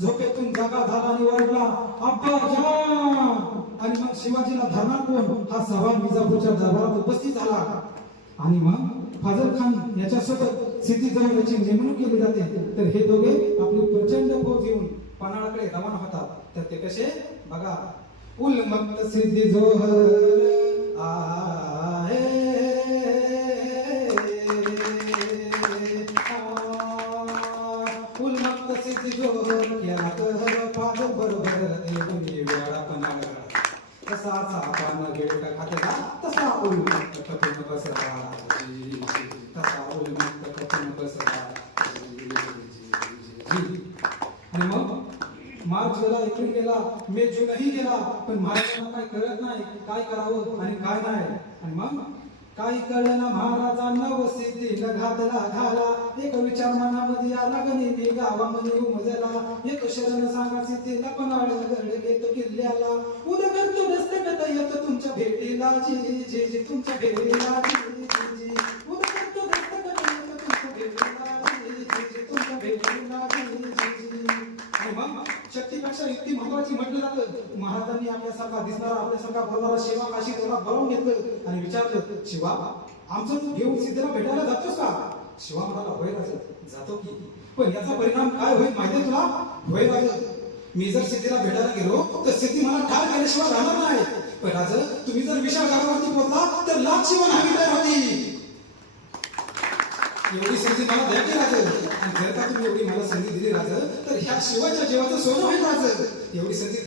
झोपेतून जागा झाला आणि ओरडला, अब्बाजान. आणि मग शिवाजीला धरणार कोण हा सवाल विजापूरच्या दरबारात उपस्थित झाला. आणि मग फाजल खान याच्यासोबत सिद्धी याची नेमणूक केली जाते. तर हे दोघे आपली प्रचंड फौज घेऊन पन्हाळाकडे रवाना होतात. तर ते कसे बघा, उलमक्त सिद्धी जोहर आहे, उलमक्त सिद्धी जोहर केला कहर फाजल बरोबर देवनी वेळा पन्हाळा. तसा पान बेडका खातेला तसा उलमक्त कथून बसला, तसा उलमक्त कथून बसला. आणि मग मार्च गेला, एप्रिल गेला, मे जूनही गेला, पण महाराजांना काय कळत नाही काय करावं आणि काय नाही. आणि मग काही कळना महाराजांना वसिद्धीला घातला घाला. एक विचार मनामध्ये आला गणिती गावामध्ये उमजला. येतो शरण सांगा सिद्धीला पन्हाळ गड घेतो किल्ल्याला. उद्या करतो दस्तखत येतो तुमच्या भेटीला जी जी जी, तुमच्या भेटीला जी जी जी. उद्या करतो दस्तखत येतो तुमच्या भेटीला जी जी जी, तुमच्या भेटीला जी जी जी. आणि मग शक्तीपेक्षा युक्ती महत्वाची म्हटलं जातं. महाराजांनी आपल्यासारखा दिसणारा आपल्यासारखा बोलणारा शिवा काशी त्याला बोलावून घेतलं आणि विचारलं, शिवा आमचं तू घेऊन सिद्धीला भेटायला जातोस का? शिवा म्हणाला, होय राजा जातो की, पण याचा परिणाम काय होईल माहितीये तुला? होय राजा, मी जर सिद्धीला भेटायला गेलो तर सिद्धी मला ठार केल्याशिवाय राहणार नाही. पण राजा तुम्ही जर विशाळ गावावरती पोहोचला तर लाख शिवा नाही तयार होती. एवढी संधी मला द्या की राजा, आणि जर का तुम्ही एवढी मला संधी दिली राजा तर ह्या शिवाच्या जीवाचं सोनं होईल राजा. एवढी संधी